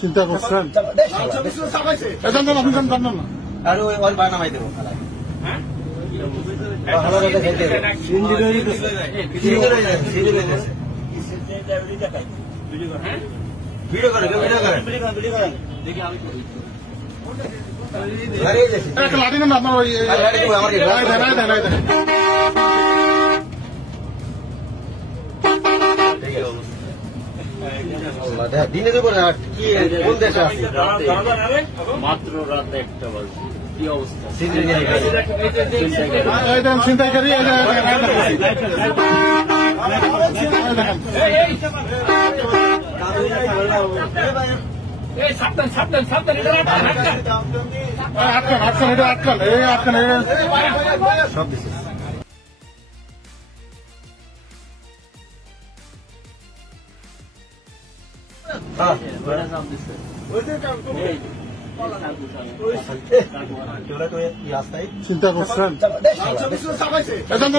চিন্তা করছেন আপনি জানেন না আর ওই বার নামাই দেবো ভিডিও করেন লাঠি নেন আপনার ওই দিনে দুপুরে কি কোন দেশে আছে মাত্র রাত 1টা বাজে কি অবস্থা ছিনতাইকারী আটকান সব দিচ্ছে চিন্তা করছেন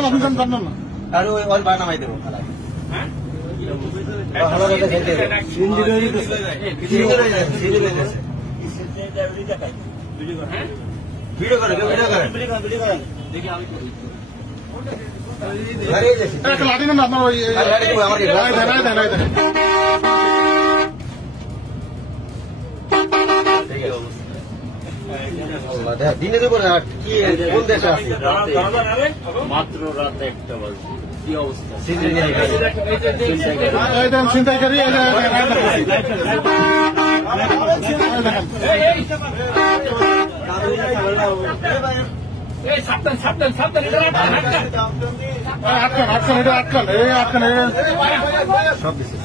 আপনি জানেন না আর ওই বার নামাই দেবো ভিডিও করেন লাঠি নেন আপনার ওই দিনে দুপুরে কি কোন দেশে আছে মাত্র রাত 1টা বাজে কি অবস্থা ছিনতাইকারী আটকান সব দিচ্ছে